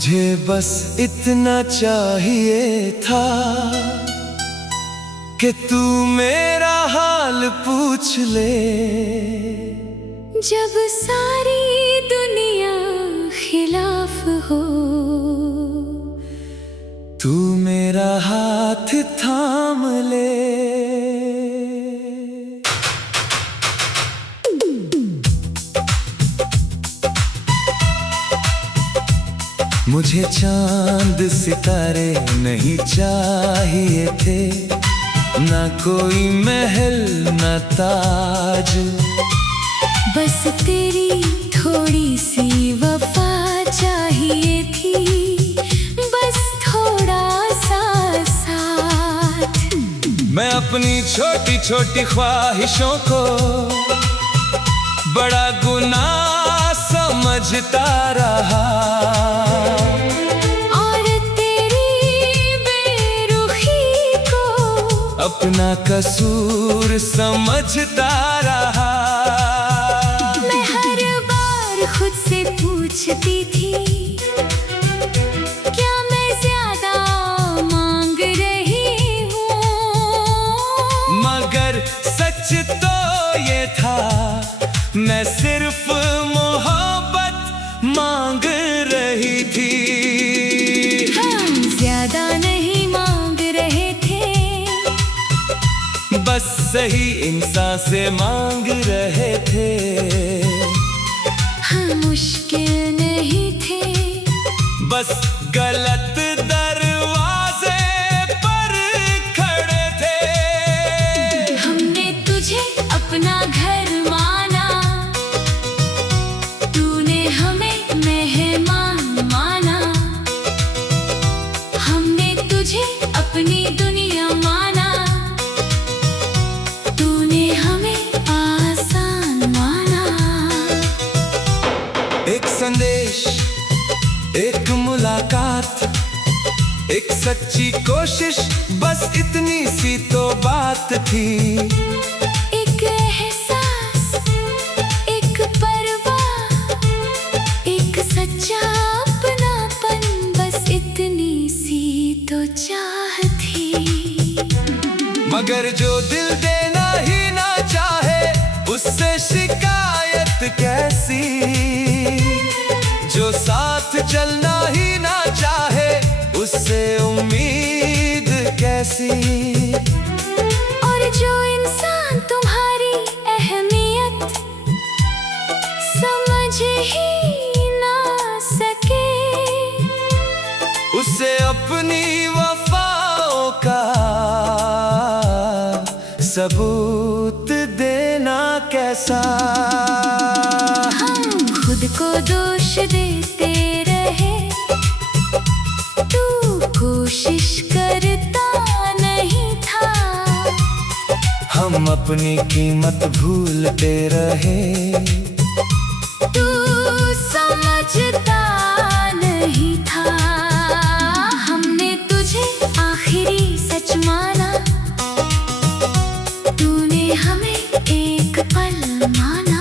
मुझे बस इतना चाहिए था कि तू मेरा हाल पूछ ले। जब सारी दुनिया खिलाफ हो, तू मेरा हाथ थाम ले। मुझे चांद सितारे नहीं चाहिए थे, ना कोई महल ना ताज। बस तेरी थोड़ी सी वफा चाहिए थी, बस थोड़ा सा साथ। मैं अपनी छोटी छोटी ख्वाहिशों को बड़ा गुनाह समझता रहा, और तेरी बेरुखी को अपना कसूर समझता रहा। मैं हर बार खुद से पूछती थी, क्या मैं ज्यादा मांग रही हूँ? मगर सच तो ये था, मैं सिर्फ मोहब्बत मांग रही थी। हम ज्यादा नहीं मांग रहे थे, बस सही इंसान से मांग रहे थे। हम मुश्किल नहीं थे, बस गलत दरवाजे पर खड़े थे। हमने तुझे अपना घर माना, तूने हमें मेहमान माना। हमने तुझे अपनी दुनिया माना, तूने हमें आसान माना। एक संदेश, एक मुलाकात, एक सच्ची कोशिश, बस इतनी सी तो बात थी। एक एहसास, एक परवाह, एक सच्चा अपनापन, बस इतनी सी तो चाह थी। मगर जो दिल देना ही ना चाहे, उससे शिकायत कैसी? जो साथ चलना ही ना चाहे, उससे उम्मीद कैसी? और जो इंसान तुम्हारी अहमियत समझ ही ना सके, उसे अपनी वफाओं का सबूत देना कैसा? हम खुद को दोष देते रहे, तू कोशिश करता नहीं था। हम अपनी कीमत भूलते रहे, तू समझता नहीं था। हमने तुझे आखिरी सच माना, तूने हमें एक पल माना।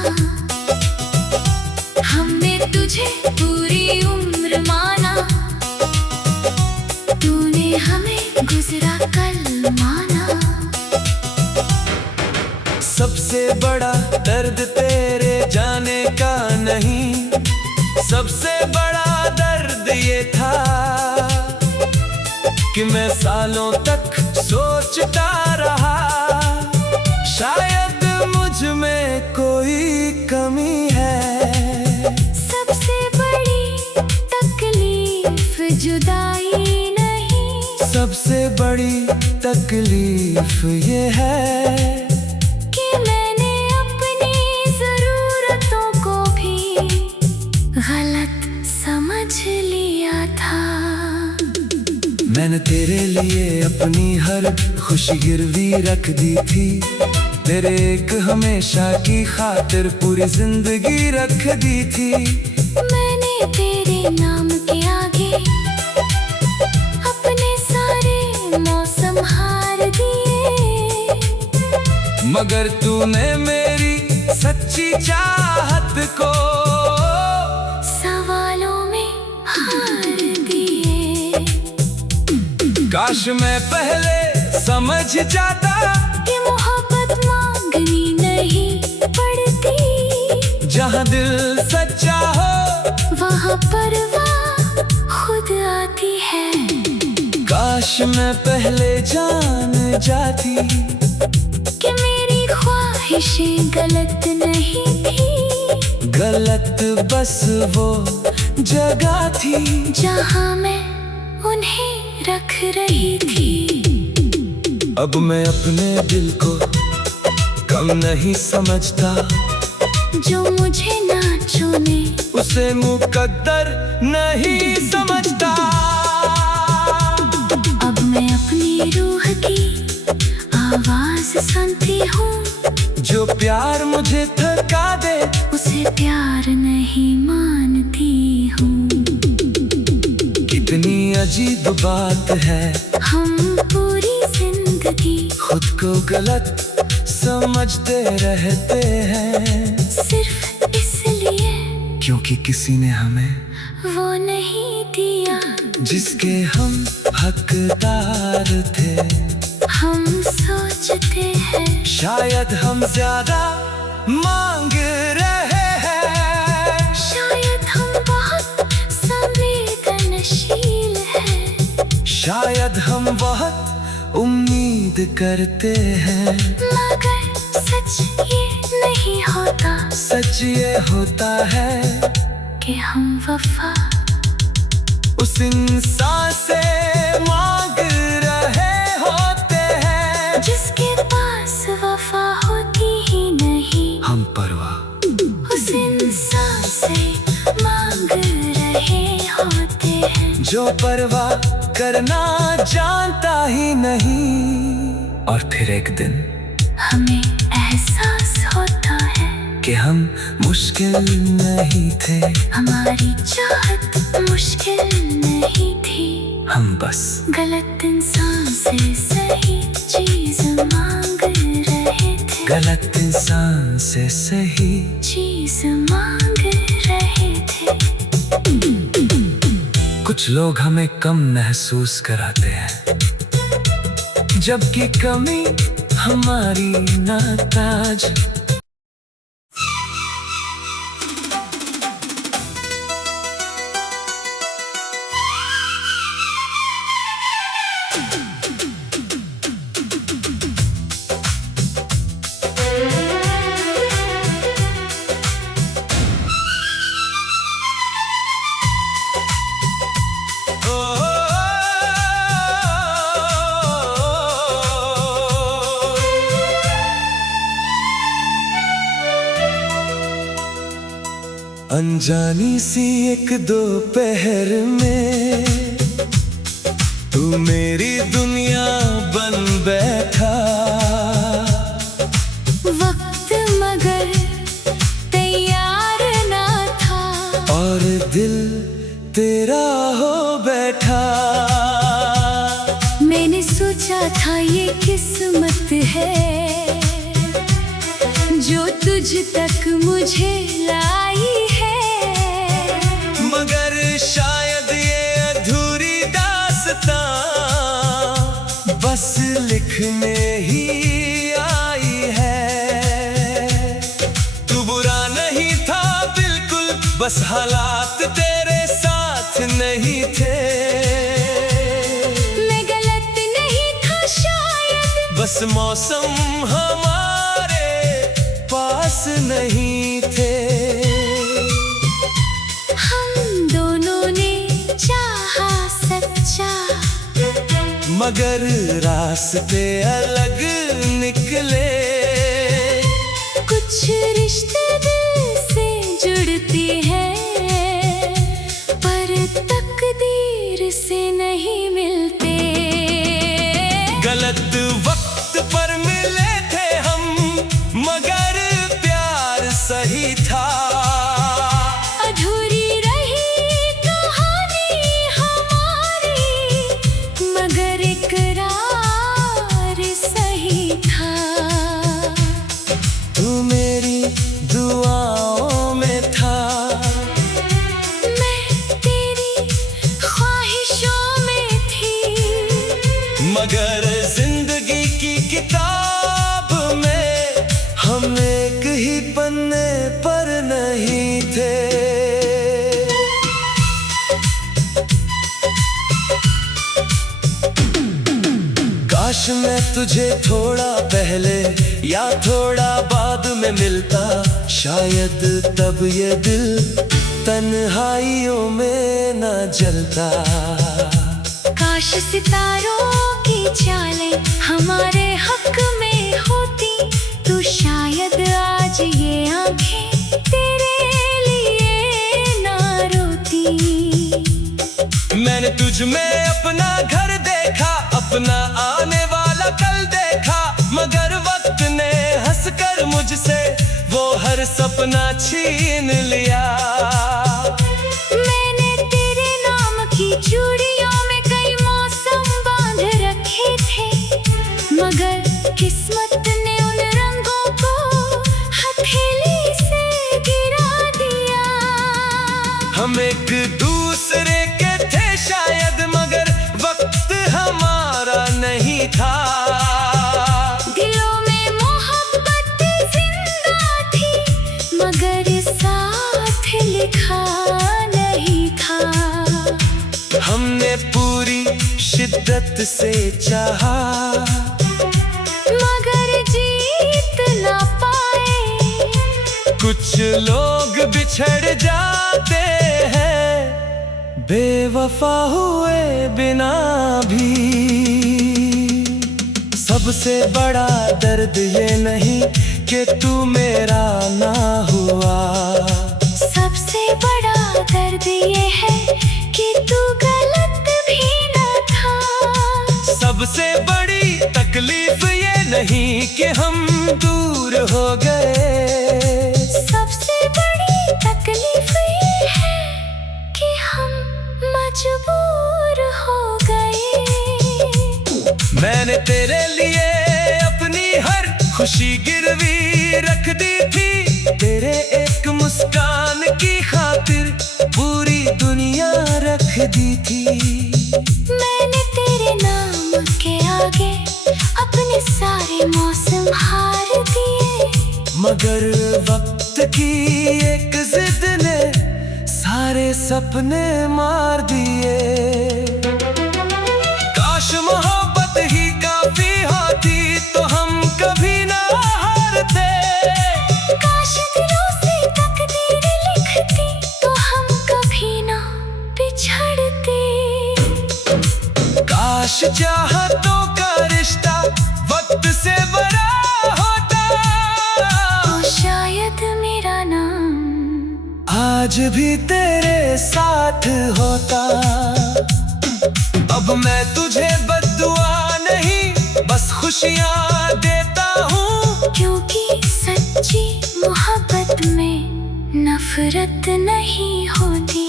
हमने तुझे पूरी उम्र माना, तूने हमें गुजरा कल माना। सबसे बड़ा दर्द तेरे जाने का नहीं, सबसे बड़ा दर्द ये था कि मैं सालों तक सोचता रहा, शायद मुझ में कोई कमी है। सबसे बड़ी तकलीफ जुदाई नहीं, सबसे बड़ी तकलीफ ये है कि मैंने अपनी जरूरतों को भी गलत समझ लिया था। मैंने तेरे लिए अपनी हर खुशी गिरवी रख दी थी, तेरे एक हमेशा की खातिर पूरी जिंदगी रख दी थी। मैंने तेरे नाम के आगे अपने सारे मौसम हार दिए, मगर तूने मेरी सच्ची चाहत को सवालों में हार काश मैं पहले समझ जाता कि मोहब्बत मांगनी नहीं पड़ती। जहाँ दिल सच्चा हो वहाँ परवाह खुद आती है। काश मैं पहले जान जाती कि मेरी ख्वाहिशें गलत नहीं थी। गलत बस वो जगह थी जहाँ मैं उन्हें रख रही थी। अब मैं अपने दिल को कम नहीं समझता। जो मुझे ना चुने उसे मुकद्दर नहीं समझता। अब मैं अपनी रूह की आवाज सुनती हूँ। जो प्यार मुझे थका दे उसे प्यार नहीं मानती हूँ। कितनी अजीब बात है, हम पूरी जिंदगी खुद को गलत समझते रहते हैं। सिर्फ इसलिए क्योंकि किसी ने हमें वो नहीं दिया जिसके हम हकदार थे। हम सोचते हैं शायद हम ज्यादा मांग रहे हैं। शायद हम बहुत संवेदनशील हैं। शायद हम बहुत उम्मीद करते हैं। मगर सच ये नहीं होता। सच ये होता है कि हम वफा उस इंसान से मांग रहे होते हैं जिसके पास वफा होती ही नहीं। हम परवाह उस इंसान से मांग रहे होते हैं जो परवाह करना जानता ही नहीं। और फिर एक दिन हमें एहसास होता है कि हम मुश्किल नहीं थे। हमारी चाहत मुश्किल नहीं थी। हम बस गलत इंसान से सही चीज मांग रहे थे। गलत इंसान से सही चीज मांग रहे थे। कुछ लोग हमें कम महसूस कराते हैं, जबकि कमी हमारी नाताज। अनजानी सी एक दोपहर में तू मेरी दुनिया बन बैठा। वक्त मगर तैयार ना था और दिल तेरा हो बैठा। मैंने सोचा था ये किस्मत है जो तुझ तक मुझे लाई है। मगर शायद ये अधूरी दास्तां बस लिखने ही आई है। तू बुरा नहीं था बिल्कुल, बस हालात तेरे साथ नहीं थे। मैं गलत नहीं था शायद, बस मौसम हमारे पास नहीं थे। हम दोनों ने चाहा सच्चा, मगर रास्ते अलग निकले। कुछ रिश्ते दिल से जुड़ते हैं पर तकदीर से नहीं मिलते। गलत वक्त पर मिले थे हम, मगर प्यार सही था। अधूरी रही कहानी हमारी, मगर इकरार सही था। तू मेरी दुआओं में था, मैं तेरी ख्वाहिशों में थी। बनने पर नहीं थे। काश मैं तुझे थोड़ा पहले या थोड़ा बाद में मिलता, शायद तब ये दिल तन्हाइयों में न जलता। काश सितारों की चालें हमारे हक में होती, तो शायद आज ये आंखें तेरे लिए ना रोती। मैंने तुझ में अपना घर देखा, अपना आने वाला कल देखा, मगर वक्त ने हंसकर मुझसे वो हर सपना छीन लिया। मैंने तेरे नाम की चूड़ियों में कई मौसम बांध रखे थे, मगर किस्मत ने उन रंगों को हथेली से गिरा दिया। हम एक दूसरे के थे शायद, मगर वक्त हमारा नहीं था। दिलों में मोहब्बत जिंदा थी, मगर साथ लिखा नहीं था। हमने पूरी शिद्दत से चाहा, मगर जीत ना पाए। कुछ लोग बिछड़ जाते हैं, बेवफा हुए बिना भी। सबसे बड़ा दर्द ये नहीं कि तू मेरा ना हुआ, सबसे बड़ा दर्द ये है कि तू गलत भी ना था। सबसे बड़ी तकलीफ ये नहीं कि हम दूर हो गए, सबसे बड़ी तकलीफ ये है कि हम मजबूर हो गए। मैंने तेरे लिए अपनी हर खुशी गिरवी रख दी थी, तेरे एक मुस्कान की खातिर पूरी दुनिया रख दी थी। मैंने तेरे नाम के आगे अपने सारे मौसम हार दिए, मगर वक्त की एक जिद ने सारे सपने मार दिए। काश मोहब्बत ही काफी होती तो हम कभी ना हारते। काश दिलों से तकदीर लिखती तो हम कभी ना बिछड़ते। काश चाहतों का रिश्ता वक्त से बड़ा होता, तो शायद मेरा नाम आज भी तेरे साथ होता। अब मैं तुझे बद्दुआ नहीं बस खुशियाँ देता हूँ, क्योंकि सच्ची मोहब्बत में नफरत नहीं होती।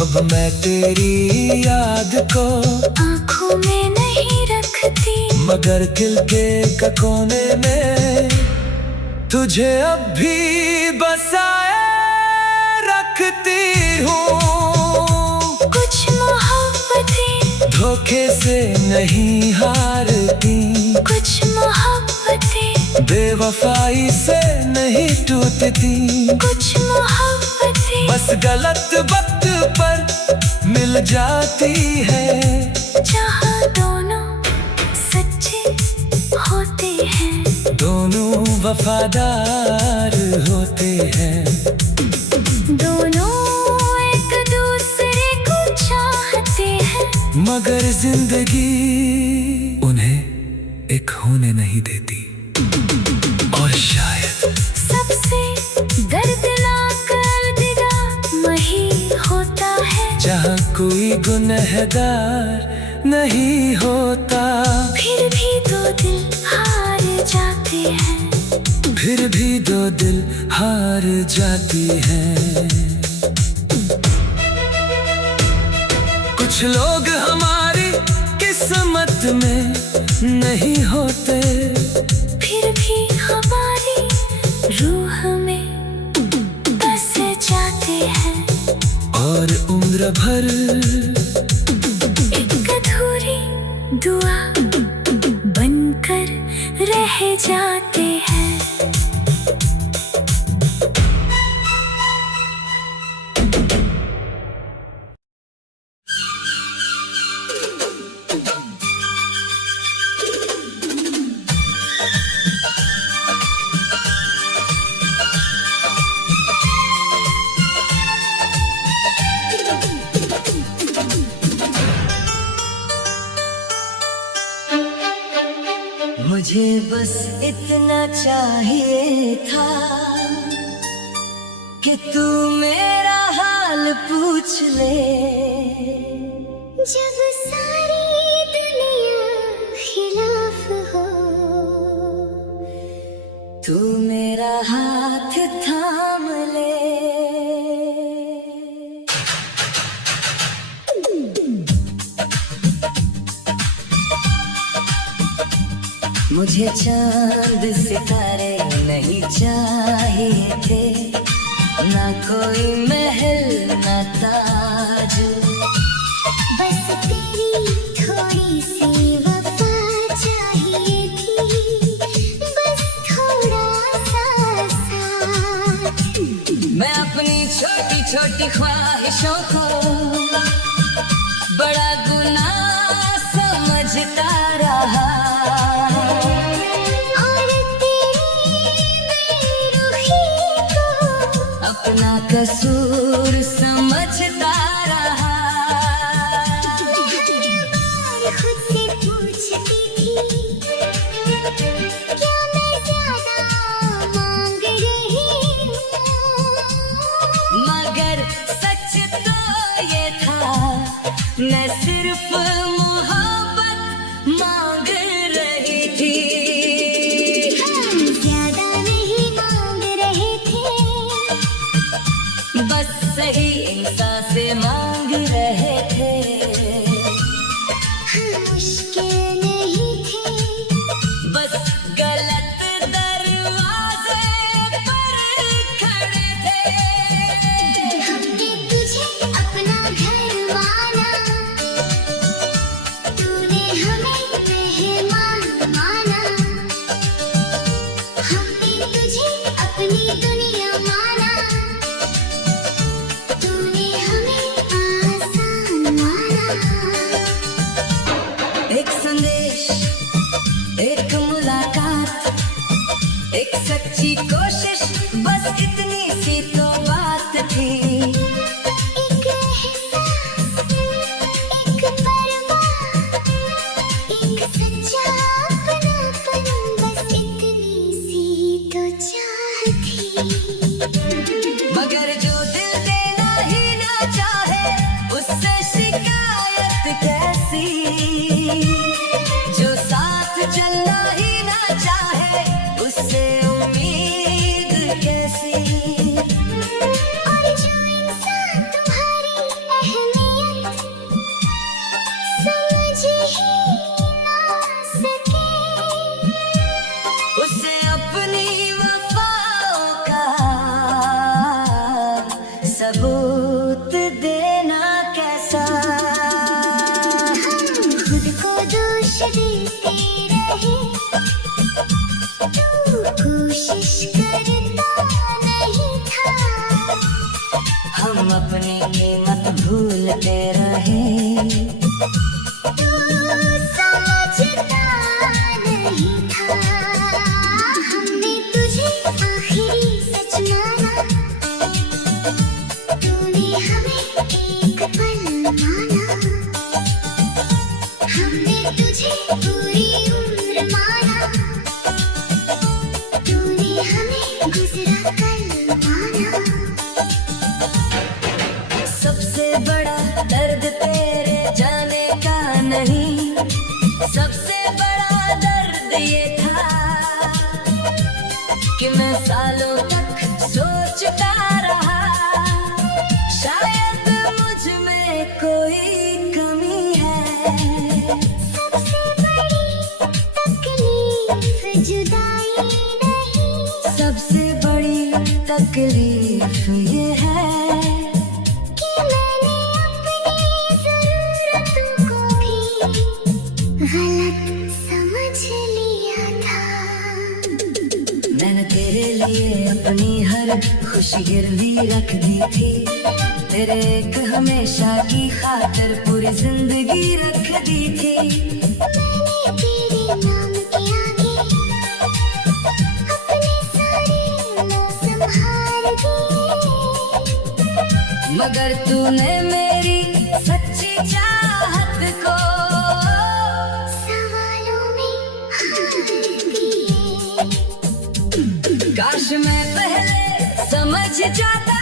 अब मैं तेरी याद को आँखों में नहीं रखती, मगर दिल के कोने में तुझे अब भी बसाए रखती हूँ। कुछ मोहब्बतें धोखे से नहीं हारती, कुछ मोहब्बतें बेवफाई से नहीं टूटती, कुछ मोहब्बतें बस गलत वक्त पर मिल जाती है। जहाँ दोनों सच्चे होते हैं, दोनों वफादार होते हैं, दोनों एक दूसरे को चाहते हैं, मगर जिंदगी उन्हें एक होने नहीं देती। और शायद सबसे दर्दनाक अलविदा वही होता है, जहाँ कोई गुनहगार नहीं होता। फिर भी दो दिल हार जाते हैं, फिर भी दो दिल हार जाती हैं। कुछ लोग हमारी किस्मत में नहीं होते, फिर भी हमारी रूह में बस जाते हैं, और उम्र भर एक अधूरी दुआ बनकर रह जाते हैं। बस इतना चाहिए था कि तू मेरा हाल पूछ ले। जब सारी दुनिया खिलाफ हो, तू मेरा हाथ थाम ले। मुझे चांद सितारे नहीं चाहिए थे, ना कोई महल ना ताज, बस तेरी थोड़ी सी वफा चाहिए थी, बस थोड़ा सा साथ। मैं अपनी छोटी छोटी ख्वाहिशों को बड़ा गुनाह समझता रहा, और तेरी बेरुखी को अपना कसूर समझता रहा। हर बार खुद से पूछती थी, क्या मैं ज्यादा मांग रही हूँ? मगर सच तो ये था, मैं सिर्फ मोहब्बत मांग रही थी। हम ज्यादा नहीं मांग रहे थे, बस सही इंसान से मांग रहे थे। हम मुश्किल नहीं थे, बस गलत दरवाजे पर खड़े थे। हमने तुझे अपना घर माना, तूने हमें मेहमान माना। हमने तुझे अपनी दुनिया माना, तूने हमें आसान माना। एक संदेश, एक मुलाकात, एक सच्ची कोशिश, बस इतनी सी तो बात थी। एक एहसास, एक परवाह, एक सच्चा अपनापन, बस इतनी सी तो चाह थी। मगर जो दिल देना ही ना चाहे, उससे शिकायत कैसी? जो साथ चलना ही ना चाहे, उससे उम्मीद कैसी? और जो इंसान तुम्हारी अहमियत समझ ही ना सके, उसे अपनी वफाओं का सबूत देना कैसा? हम खुद को दोष देते रहे, तू कोशिश करता नहीं था। हम अपनी कीमत भूलते रहे, तू समझता नहीं था। हमने तुझे आखिरी सच माना, तूने हमें एक पल माना। हमने तुझे पूरी उम्र माना, तूने हमें गुजरा कल माना। सबसे बड़ा दर्द तेरे जाने का नहीं, सबसे बड़ा दर्द ये था कि मैं सालों तक सोचता रहा, शायद मुझ में कोई कमी है। सबसे बड़ी तकलीफ जुदाई नहीं, सबसे बड़ी तकलीफ ये है कि मैंने अपनी जरूरतों को भी गलत समझ लिया था। मैंने तेरे लिए अपनी हर खुशी गिरवी रख दी थी, तेरे एक हमेशा की खातिर पूरी जिंदगी रख दी थी। मैंने तेरे नाम के आगे अपने सारे मौसम हार दिए, मगर तूने मेरी सच्ची चाहत को सवालों में हार दिए। समझ जाता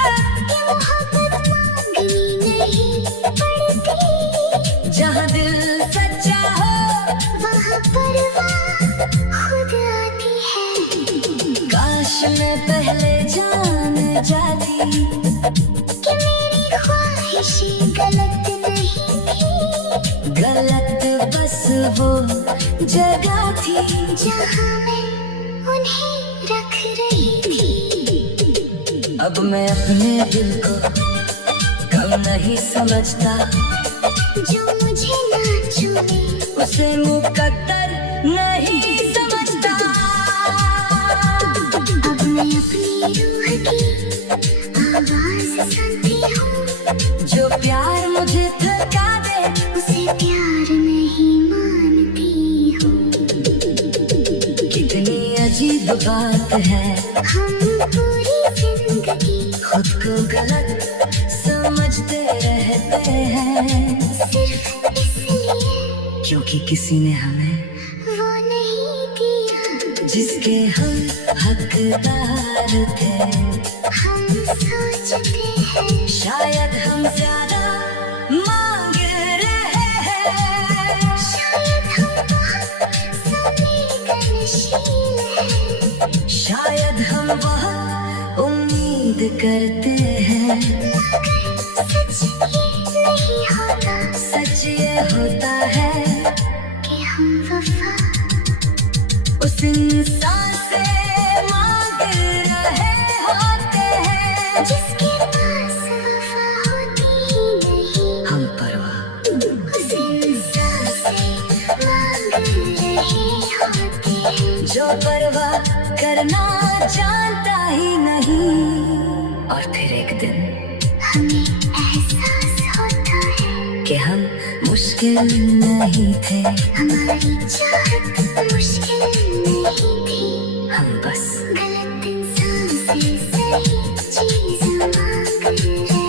कि मोहब्बत मांगनी नहीं पड़ती। जहाँ दिल सच्चा हो वहाँ परवाह खुद आती है। काश मैं पहले जान जाती कि मेरी ख्वाहिशें गलत नहीं थी। गलत बस वो जगह थी जहाँ मैं उन्हें रख रही थी। अब मैं अपने दिल को कम नहीं समझता, जो मुझे ना चुने उसे मुकद्दर नहीं समझता। अब मैं अपनी रूह की आवाज सुनती हूँ। जो प्यार मुझे थका दे उसे प्यार नहीं मानती हूँ। कितनी अजीब बात है, हम पूरी जिंदगी खुद को गलत समझते रहते हैं, सिर्फ इसलिए क्योंकि किसी ने हमें वो नहीं दिया जिसके हम हकदार थे। हम सोचते हैं शायद हम ज्यादा मांग रहे हैं, शायद हम बहुत संवेदनशील हैं। शायद हम बहुत उम्मीद करते हैं। मगर सच ये नहीं होता सच ये होता है कि हम वफा उस इंसान से मांग रहे होते हैं जिसके पास वफा होती ही नहीं। हम परवाह उस इंसान से मांग रहे होते हैं जो परवाह करना जानता ही नहीं। और फिर एक दिन हमें एहसास होता है कि हम मुश्किल नहीं थे, हमारी चाहत मुश्किल नहीं थी। हम बस गलत इंसान से सही चीज मांग रहे थे।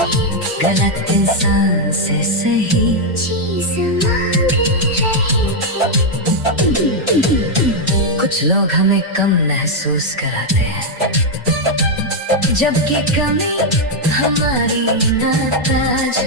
गलत इंसान से सही चीज मांग रहे थे। कुछ लोग हमें कम महसूस कराते हैं, जबकि कमी हमारी नाताज